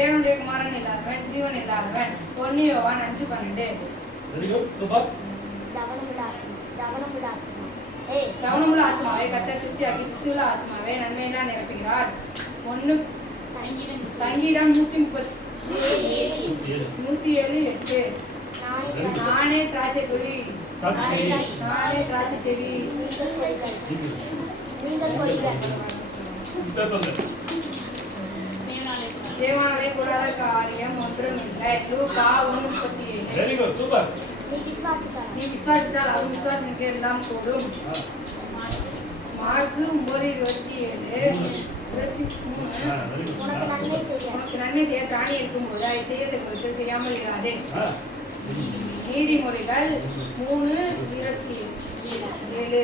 தேவனுடைய குமாரன் இல்லாதவன் ஜீவன் இல்லாதவன். 1 யோவான் 5:12. Very good super. கவனமுள்ள ஆத்மாவை கர்த்தர் திருப்தியாக்கி பிசுள்ள ஆத்மாவை நன்மையினால் நிரப்புகிறார். சங்கீதம் 107:8. நானே திராட்சை கொடி நானே திராட்சை செடி. தேவனாலே கூடாத காரியம் ஒன்றுமில்லை. லூக்கா 1:37. Very good super. நீ விசுவாசித்தால் அது விசுவாசனுக்கு எல்லாம் கூடும். மார்க்கு 9:27. 23. உனக்கு நன்மை செய்ய பிராணி இருக்கும்போது அதை செய்யத்தக்கவற்றை செய்யாமல் இராதே. நீதிமொழிகள் 3:27.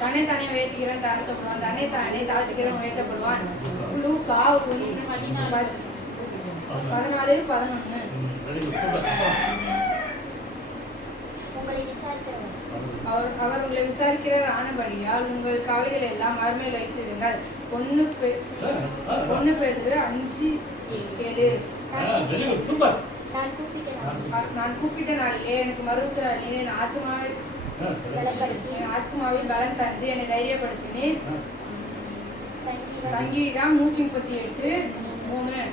தன்னை தானே உயர்த்துகிறவன் தாழ்த்தப்படுவான், தன்னை தானே தாழ்த்துகிறவன் உயர்த்தப்படுவான். லூக்கா 14:11. அவர் உங்களை விசாரிக்கிறார் ஆனபடியால் உங்கள் கவலைகள் எல்லாம் மறுமையில் வைத்திடுங்கள். 1 பேதுரு 5:7. நான் கூப்பிட்ட நாளிலே எனக்கு மறுத்தராளி என் ஆத்மாவில் பலம் தந்து என்னை தைரியப்படுத்தினேன். சங்கீதம் 138:3.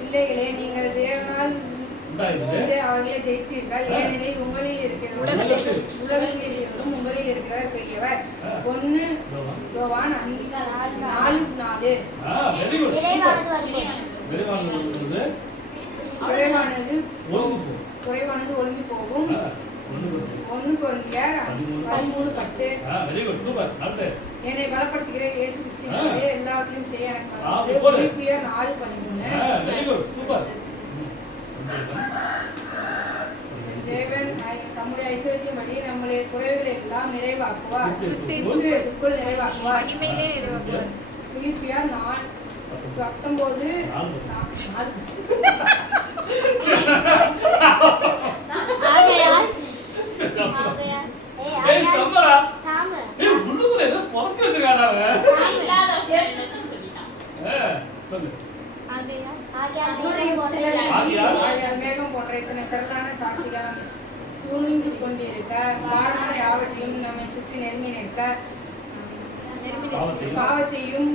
பிள்ளைகளே நீங்கள் தேவனால் அவர்களை ஜெயித்தீர்கள், ஏனெனில் உங்களில் இருக்கிற உலகத்திலும் உங்களில் இருக்கிறவர் பெரியவர். 1 யோவான் 4:4. குறைவானது ஒளிந்து போகும். 1 கொரிந்தியர் 13:10. என்னை பலப்படுத்துகிற இயேசு கிறிஸ்துவினாலே எல்லாவற்றையும் செய்ய எனக்கு வல்லது. பிலிப்பியர் 4:13. தேவன் தம்முடைய ஐஸ்வரியத்தின்படி நம்முடைய குறைவுகளை எல்லாம் நிறைவாக்குவார். கிறிஸ்துவுக்குள் நிறைவாக்குவார். பிலிப்பியர் 4:19. மேகம் போன்ற இத்தனை திரளான சாட்சிகள் சூழ்ந்து கொண்டிருக்க, பாரமான யாவற்றையும் நம்மை சுற்றி நெருங்கி நிற்க, பாவத்தையும்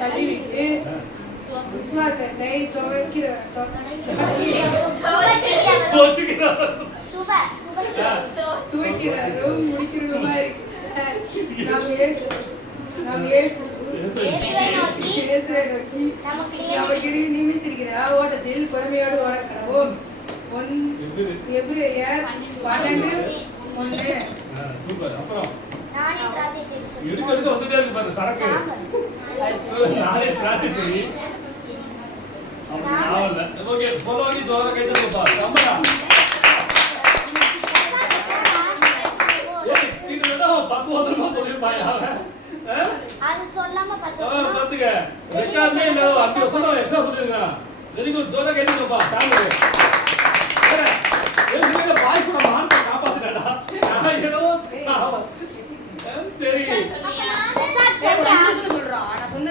தள்ளிவிட்டு விசுவாசத்தை துவைக்கிறவரும் முடிக்கிறவருமா நாம் இயேசுவை நோக்கி நமக்கு நியமித்திருக்கிறார் ஓட்டத்தில் பொறுமையோடு ஓடக்கடவும். எபிரேயர் 12:1. வெரி குட் ஜோரா கைதுங்கப்பா சாமி. பாய் கூட மார்க்க காப்பாத்துடா. சரி சொல்றா நான் சொன்ன